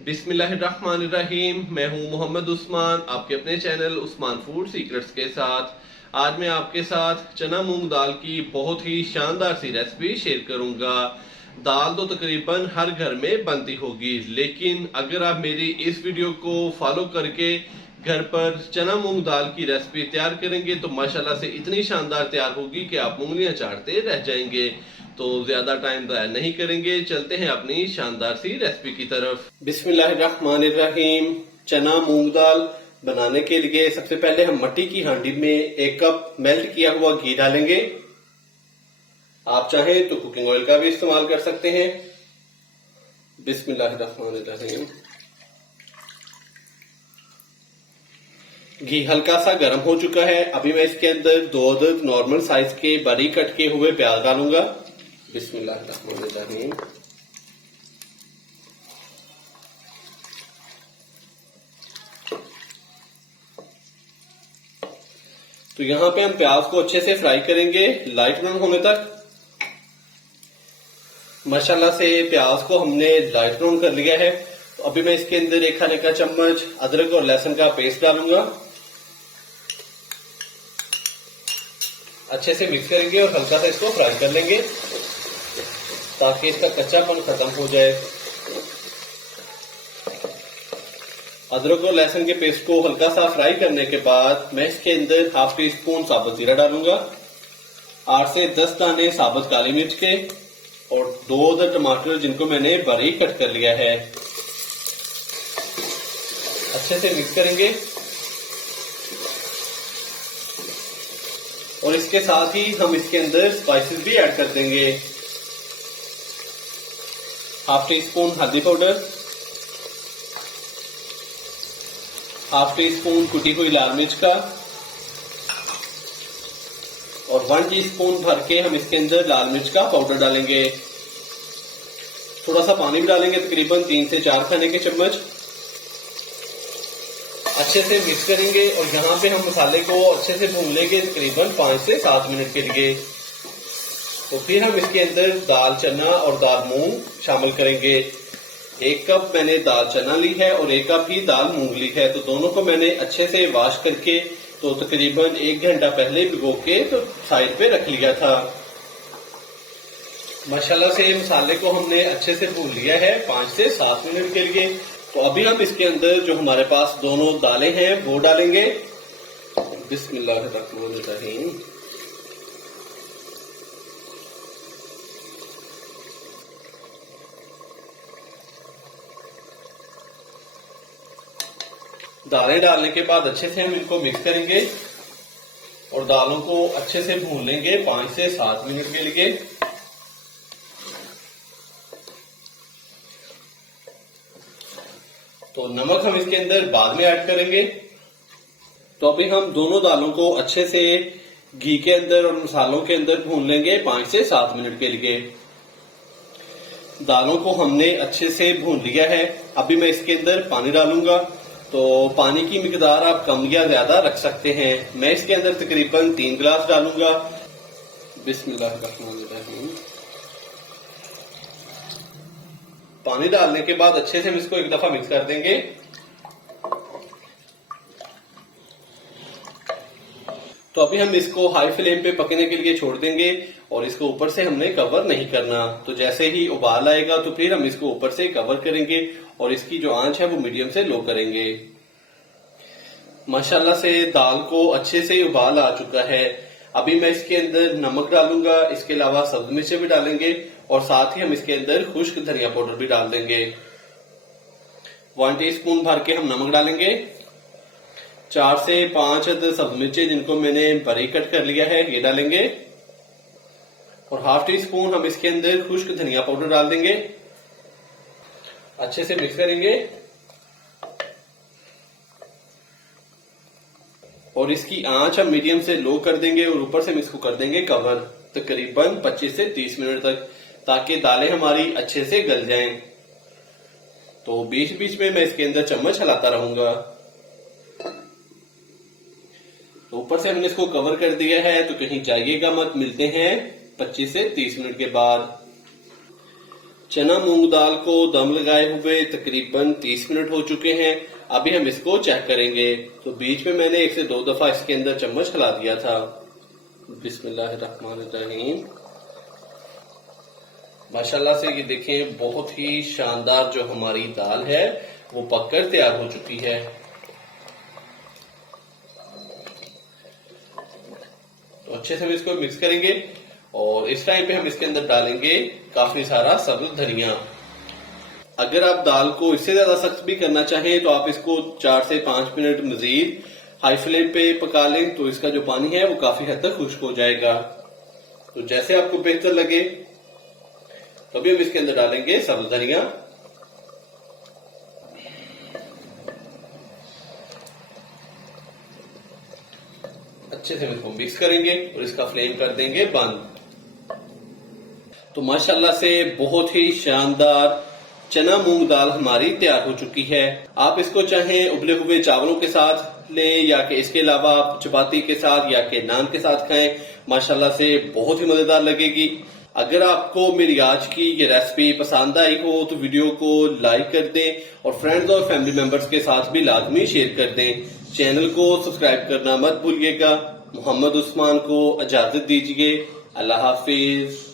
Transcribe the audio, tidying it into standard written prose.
बिस्मिल्लाहिर्रहमानिर्रहीम। मैं हूं मोहम्मद उस्मान, आपके अपने चैनल उस्मान फूड सीक्रेट्स के साथ। आज मैं आपके साथ चना मूंग दाल की बहुत ही शानदार सी रेसिपी शेयर करूंगा। दाल तो तकरीबन हर घर में बनती होगी, लेकिन अगर आप मेरी इस वीडियो को फॉलो करके घर पर चना मूंग दाल की रेसिपी तैयार करेंगे तो माशाल्लाह से इतनी शानदार तैयार होगी कि आप उंगलियां चाटते रह जाएंगे। तो ज्यादा टाइम ज़ाया नहीं करेंगे, चलते हैं अपनी शानदार सी रेसिपी की तरफ। बिस्मिल्लाहिर्रहमानिर्रहीम। चना मूंग दाल बनाने के लिए सबसे पहले हम मट्टी की हांडी में 1 कप मेल्ट किया हुआ घी डालेंगे। आप चाहें तो कुकिंग ऑयल का भी इस्तेमाल कर सकते हैं। बिस्मिल्लाहिर्रहमानिर्रहीम। घी हल्का सा गर्म हो चुका है। अभी मैं इसके अंदर 2 अदद नॉर्मल साइज के बारीक कट किए हुए प्याज डालूंगा। बिस्मिल्लाहिर्रहमानिर्रहीम। तो यहां पे हम प्याज को अच्छे से फ्राई करेंगे लाइट ब्राउन होने तक। माशाल्लाह से प्याज को हमने लाइट ब्राउन कर लिया है। तो अभी मैं इसके अंदर 1 खाने का चम्मच अदरक और लहसुन का पेस्ट डालूंगा। अच्छे से मिक्स करेंगे और हल्का सा इसको फ्राई कर लेंगे ताकि इसका कच्चापन खत्म हो जाए। अदरक और लहसुन के पेस्ट को हल्का सा फ्राई करने के बाद मैं इसके अंदर हाफ टी स्पून साबुत जीरा डालूंगा, 8 से 10 दाने साबुत काली मिर्च के और 2 अदद टमाटर जिनको मैंने बारीक कट कर लिया है। अच्छे से मिक्स करेंगे और इसके साथ ही हम इसके अंदर स्पाइसेस भी ऐड कर देंगे। हाफ टी स्पून हल्दी पाउडर, हाफ टी स्पून कुटी हुई लाल मिर्च का और 1 टीस्पून भर के हम इसके अंदर लाल मिर्च का पाउडर डालेंगे। थोड़ा सा पानी भी डालेंगे, तकरीबन 3 से 4 खाने के चम्मच। अच्छे से मिक्स करेंगे और यहाँ पे हम मसाले को अच्छे से भून लेंगे तकरीबन 5 से 7 मिनट के लिए। तो फिर हम इसके अंदर दाल चना और दाल मूंग शामिल करेंगे। 1 कप मैंने दाल चना ली है और 1 कप ही दाल मूंग ली है। तो दोनों को मैंने अच्छे से वॉश करके तो तकरीबन 1 घंटा पहले भिगो के तो साइड पे रख लिया था। माशाल्लाह से मसाले को हमने अच्छे से भून लिया है 5 से 7 मिनट के लिए। तो अभी हम इसके अंदर जो हमारे पास दोनों दालें हैं वो डालेंगे। बिस्मिल्लाहिर्रहमानिर्रहीम। दालें डालने के बाद अच्छे से हम इनको मिक्स करेंगे और दालों को अच्छे से भून लेंगे 5 से 7 मिनट के लिए। तो नमक हम इसके अंदर बाद में ऐड करेंगे। तो अभी हम दोनों दालों को अच्छे से घी के अंदर और मसालों के अंदर भून लेंगे 5 से 7 मिनट के लिए। दालों को हमने अच्छे से भून लिया है। अभी मैं इसके अंदर पानी डालूंगा। तो पानी की मिकदार आप कम या ज्यादा रख सकते हैं। मैं इसके अंदर तकरीबन 3 गिलास डालूंगा। बिस्मिल्लाहिर्रहमानिर्रहीम। पानी डालने के बाद अच्छे से हम इसको 1 दफा मिक्स कर देंगे। तो अभी हम इसको हाई फ्लेम पे पकने के लिए छोड़ देंगे और इसको ऊपर से हमने कवर नहीं करना। तो जैसे ही उबाल आएगा तो फिर हम इसको ऊपर से कवर करेंगे और इसकी जो आंच है वो मीडियम से लो करेंगे। माशाल्लाह से दाल को अच्छे से उबाल आ चुका है। अभी मैं इसके अंदर नमक डालूंगा, इसके अलावा सब्ज मिर्चें भी डालेंगे और साथ ही हम इसके अंदर खुश्क धनिया पाउडर भी डाल देंगे। 1 टीस्पून भर के हम नमक डालेंगे। 4 से 5 अदद सब्ज मिर्चें जिनको मैंने बारीक कट कर लिया है ये डालेंगे और हाफ टी स्पून हम इसके अंदर खुश्क धनिया पाउडर डाल देंगे। अच्छे से मिक्स करेंगे और इसकी आंच हम मीडियम से लो कर देंगे और ऊपर से हम इसको कर देंगे कवर तकरीबन 25 से 30 मिनट तक, ताकि दालें हमारी अच्छे से गल जाएं। तो बीच बीच में मैं इसके अंदर चम्मच हिलाता रहूंगा। तो ऊपर से हमने इसको कवर कर दिया है, तो कहीं जाइएगा मत। मिलते हैं 25 से 30 मिनट के बाद। चना मूंग दाल को दम लगाए हुए तकरीबन 30 मिनट हो चुके हैं। अभी हम इसको चेक करेंगे। तो बीच में मैंने 1 से 2 दफा इसके अंदर चम्मच हिला दिया था। बिस्मिल्लाहिर्रहमानिर्रहीम। माशाल्लाह से ये देखें, बहुत ही शानदार जो हमारी दाल है वो पककर तैयार हो चुकी है। तो अच्छे से हम इसको मिक्स करेंगे और इस टाइम पे हम इसके अंदर डालेंगे काफी सारा सब्ज धनिया। अगर आप दाल को इससे ज्यादा सख्त भी करना चाहें तो आप इसको 4 से 5 मिनट मजीद हाई फ्लेम पे पका लें, तो इसका जो पानी है वो काफी हद तक खुश्क हो जाएगा। तो जैसे आपको बेहतर लगे तभी हम इसके अंदर डालेंगे सब्ज धनिया। अच्छे से इसको मिक्स करेंगे और इसका फ्लेम कर देंगे बंद। तो माशाल्लाह से बहुत ही शानदार चना मूंग दाल हमारी तैयार हो चुकी है। आप इसको चाहें उबले हुए चावलों के साथ लें या कि इसके अलावा आप चपाती के साथ या कि नान के साथ खाएं। माशाल्लाह से बहुत ही मजेदार लगेगी। अगर आपको मेरी आज की ये रेसिपी पसंद आई हो तो वीडियो को लाइक कर दें और फ्रेंड्स और फैमिली मेंबर्स के साथ भी लाजमी शेयर कर दें। चैनल को सब्सक्राइब करना मत भूलिएगा। मोहम्मद उस्मान को इजाजत दीजिए। अल्लाह हाफिज।